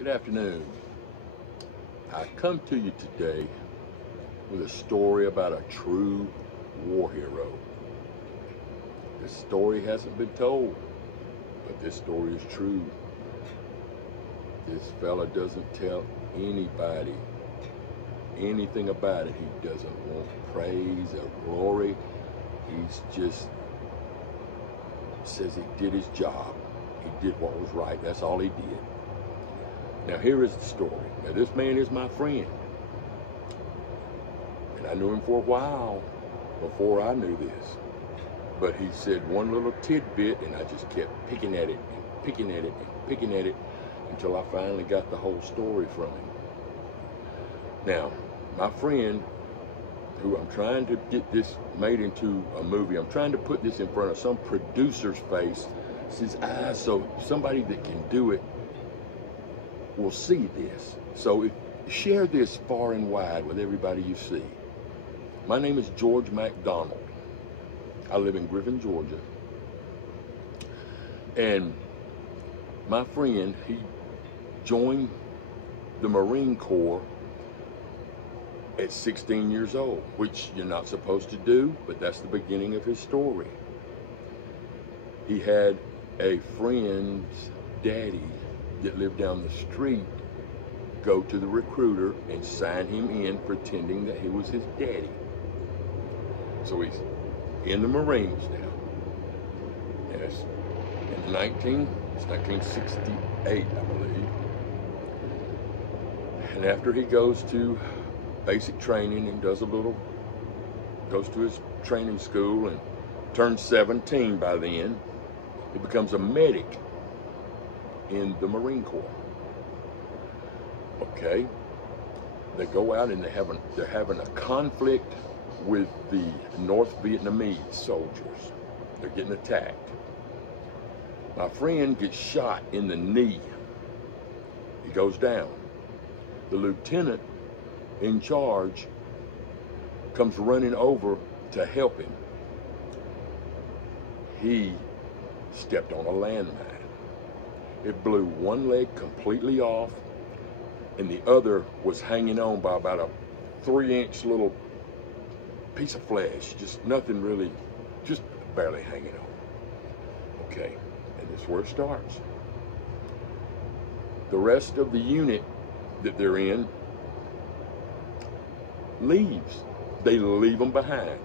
Good afternoon. I come to you today with a story about a true war hero. This story hasn't been told, but this story is true. This fella doesn't tell anybody anything about it. He doesn't want praise or glory. He's just says he did his job. He did what was right. That's all he did. Now here is the story. Now this man is my friend. And I knew him for a while before I knew this. But he said one little tidbit and I just kept picking at it and picking at it and picking at it until I finally got the whole story from him. Now, my friend, who I'm trying to get this made into a movie, I'm trying to put this in front of some producer's face, his eyes, so somebody that can do it will see this. So share this far and wide with everybody you see. My name is George McDonald. I live in Griffin, Georgia. And my friend, he joined the Marine Corps at 16 years old, which you're not supposed to do, but that's the beginning of his story. He had a friend's daddy that lived down the street go to the recruiter and sign him in pretending that he was his daddy. So he's in the Marines now. And it's 1968, I believe. And after he goes to basic training and goes to his training school and turns 17 by then, he becomes a medic in the Marine Corps. Okay, they go out and they're having a conflict with the North Vietnamese soldiers. They're getting attacked. My friend gets shot in the knee. He goes down. The lieutenant in charge comes running over to help him. He stepped on a landmine. It blew one leg completely off, and the other was hanging on by about a 3-inch little piece of flesh. Just nothing really, just barely hanging on. Okay, and this is where it starts. The rest of the unit that they're in leaves. They leave them behind.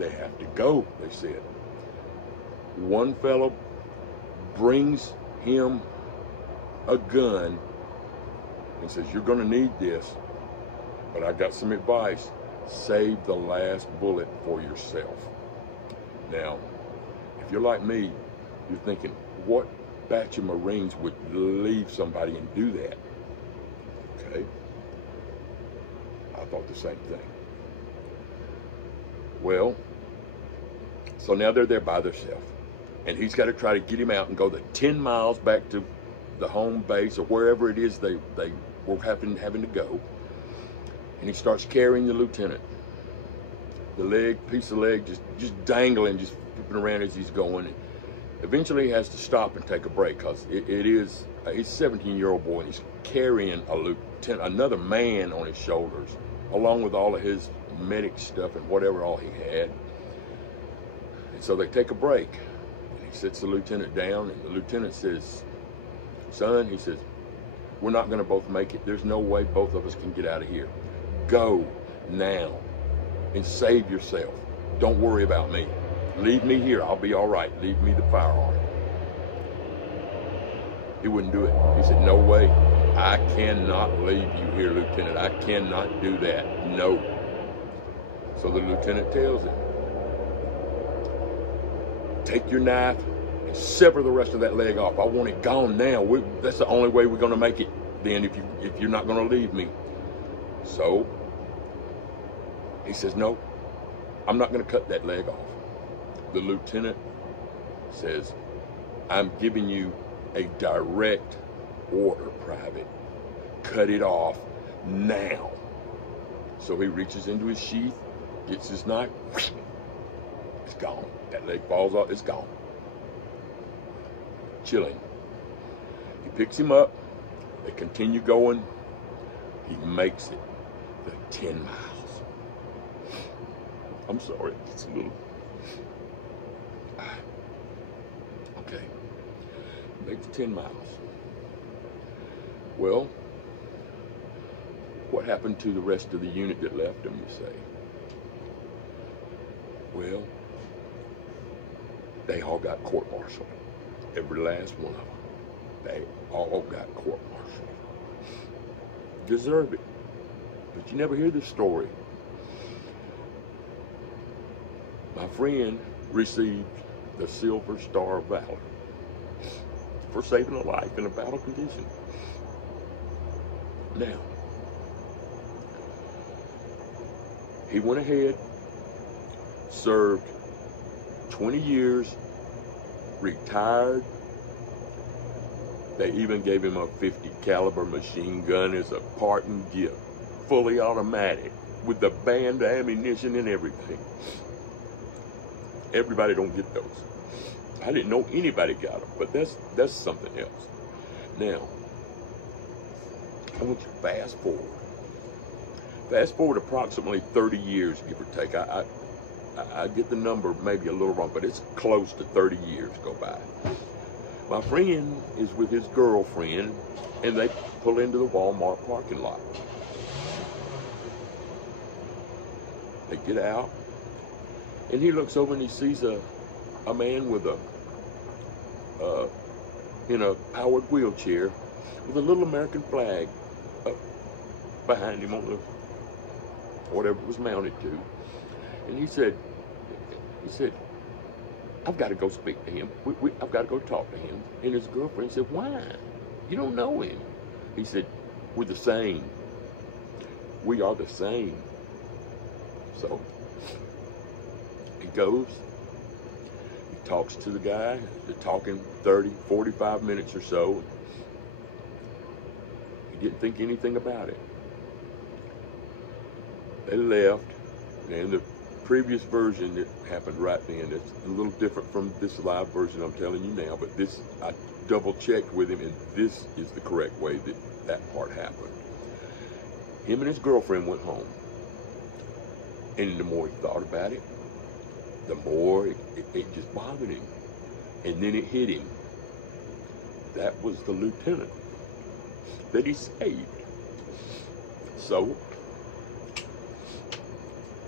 They have to go, they said. One fellow brings him a gun and says, "You're going to need this, but I got some advice. Save the last bullet for yourself." Now, if you're like me, you're thinking, what batch of Marines would leave somebody and do that? Okay. I thought the same thing. Well, so now they're there by themselves. And he's got to try to get him out and go the 10 miles back to the home base or wherever it is they were having to go. And he starts carrying the lieutenant. The piece of leg just dangling, just flipping around as he's going. And eventually he has to stop and take a break because he's a 17-year-old boy and he's carrying another man on his shoulders, along with all of his medic stuff and whatever all he had. And so they take a break. He sits the lieutenant down, and the lieutenant says, "Son," he says, "we're not going to both make it. There's no way both of us can get out of here. Go now and save yourself. Don't worry about me. Leave me here. I'll be all right. Leave me the firearm." He wouldn't do it. He said, "No way. I cannot leave you here, Lieutenant. I cannot do that. No." So the lieutenant tells him, "Take your knife and sever the rest of that leg off. I want it gone now. That's the only way we're going to make it then if you're not going to leave me." So he says, "No, I'm not going to cut that leg off." The lieutenant says, "I'm giving you a direct order, Private. Cut it off now." So he reaches into his sheath, gets his knife, it's gone. That leg falls off, it's gone. Chilling. He picks him up They continue going. He makes it the 10 miles. I'm sorry, it's a little... Okay, makes 10 miles. Well, what happened to the rest of the unit that left him, you say? Well, they all got court-martialed. Every last one of them. They all got court-martialed. Deserve it. But you never hear this story. My friend received the Silver Star of Valor for saving a life in a battle condition. Now, he went ahead, served 20 years, retired. They even gave him a .50 caliber machine gun as a parting gift, fully automatic, with the banned ammunition and everything. Everybody don't get those. I didn't know anybody got them, but that's something else. Now, I want you to fast forward. Fast forward approximately 30 years, give or take. I get the number maybe a little wrong, but it's close to 30 years go by. My friend is with his girlfriend, and they pull into the Walmart parking lot. They get out, and he looks over and he sees a man with in a powered wheelchair with a little American flag up behind him on the whatever it was mounted to. And he said, I've got to go speak to him. I've got to go talk to him. And his girlfriend said, why? You don't know him. He said, we're the same. We are the same. So he goes, he talks to the guy. They're talking 30, 45 minutes or so. He didn't think anything about it. They left, and the previous version that happened right then, it's a little different from this live version I'm telling you now, but this, I double checked with him, and this is the correct way that part happened. Him and his girlfriend went home, and the more he thought about it, the more it just bothered him, and then it hit him. That was the lieutenant that he saved. So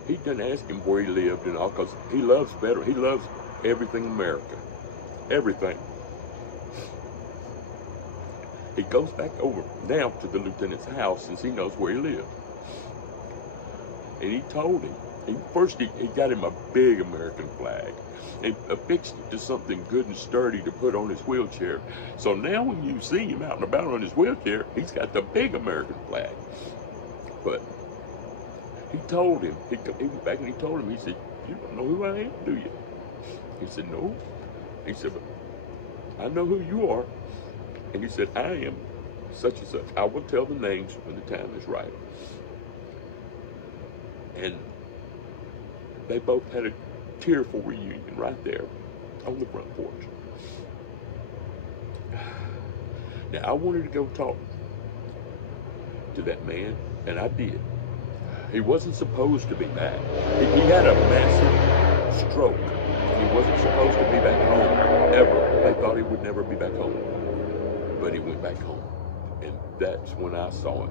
he didn't ask him where he lived and all, because he loves everything America. Everything. He goes back over now to the lieutenant's house since he knows where he lived. And he told him, first he got him a big American flag and affixed it to something good and sturdy to put on his wheelchair. So now when you see him out and about on his wheelchair, he's got the big American flag. But he told him, he went back and he told him, he said, you don't know who I am, do you? He said, no. He said, but I know who you are. And he said, I am such and such. I will tell the names when the time is right. And they both had a tearful reunion right there on the front porch. Now, I wanted to go talk to that man, and I did. He wasn't supposed to be back. He had a massive stroke. He wasn't supposed to be back home, ever. They thought he would never be back home. But he went back home. And that's when I saw him.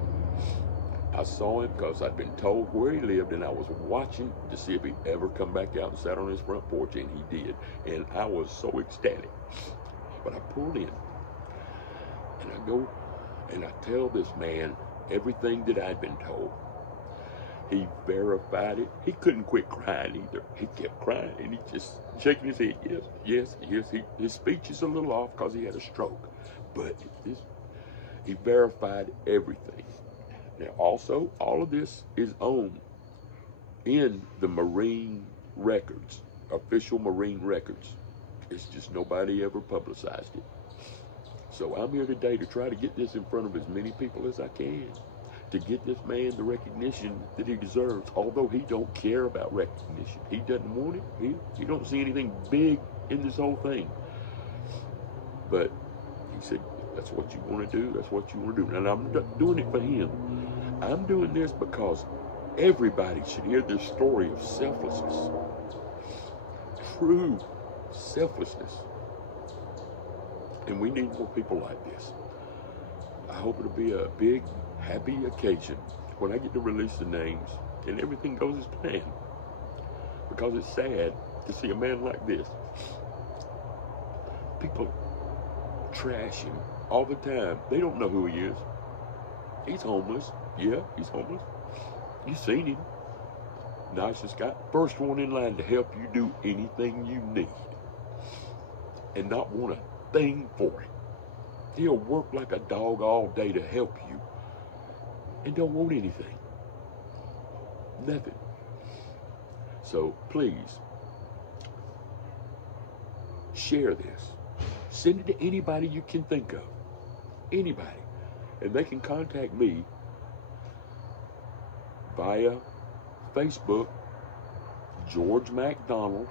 I saw him because I'd been told where he lived, and I was watching to see if he'd ever come back out and sat on his front porch, and he did. And I was so ecstatic. But I pulled in, and I go, and I tell this man everything that I'd been told. He verified it. He couldn't quit crying either. He kept crying, and he just shaking his head. Yes, yes, yes. His speech is a little off because he had a stroke, but he verified everything. Now, also, all of this is owned in the Marine records, official Marine records. It's just nobody ever publicized it. So I'm here today to try to get this in front of as many people as I can, to get this man the recognition that he deserves, although he don't care about recognition. He doesn't want it. He don't see anything big in this whole thing. But he said, That's what you want to do. That's what you want to do. And I'm not doing it for him. I'm doing this because everybody should hear this story of selflessness. True selflessness. And we need more people like this. I hope it'll be a big, happy occasion when I get to release the names and everything goes as planned. Because it's sad to see a man like this. People trash him all the time. They don't know who he is. He's homeless. Yeah, he's homeless. You've seen him. Nicest guy. First one in line to help you do anything you need. And not want a thing for it. He'll work like a dog all day to help you. And don't want anything. Nothing. So please, share this. Send it to anybody you can think of. Anybody. And they can contact me via Facebook, George MacDonald.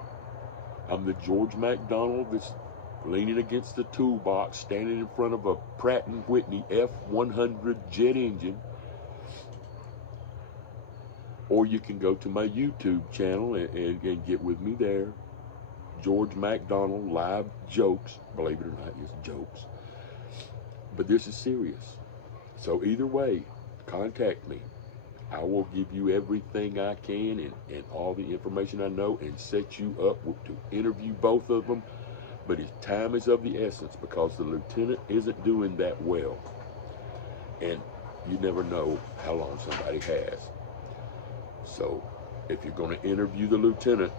I'm the George MacDonald that's leaning against the toolbox, standing in front of a Pratt & Whitney F100 jet engine. Or you can go to my YouTube channel and get with me there. George MacDonald Live Jokes. Believe it or not, it's jokes. But this is serious. So either way, contact me. I will give you everything I can and all the information I know and set you up to interview both of them. But his time is of the essence because the lieutenant isn't doing that well. And you never know how long somebody has. So if you're going to interview the lieutenant,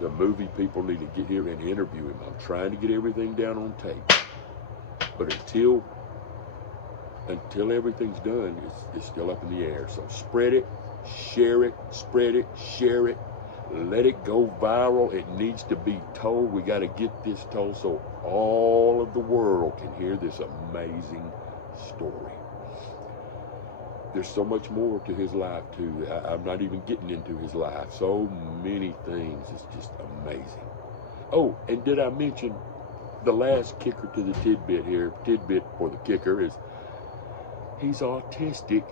the movie people need to get here and interview him. I'm trying to get everything down on tape. But until everything's done, it's still up in the air. So spread it, share it, share it. Let it go viral. It needs to be told. We got to get this told so all of the world can hear this amazing story. There's so much more to his life, too. I'm not even getting into his life. So many things. It's just amazing. Oh, and did I mention the last kicker to the tidbit here? Tidbit for the kicker is he's autistic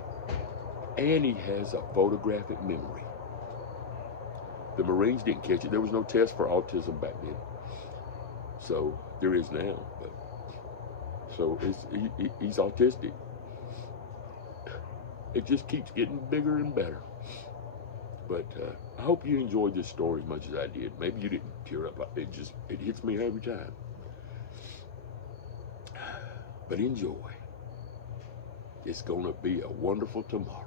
and he has a photographic memory. The Marines didn't catch it. There was no test for autism back then. So there is now. But, so he's autistic. It just keeps getting bigger and better. But I hope you enjoyed this story as much as I did. Maybe you didn't tear up. It hits me every time. But enjoy. It's going to be a wonderful tomorrow.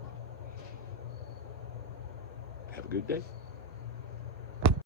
Have a good day.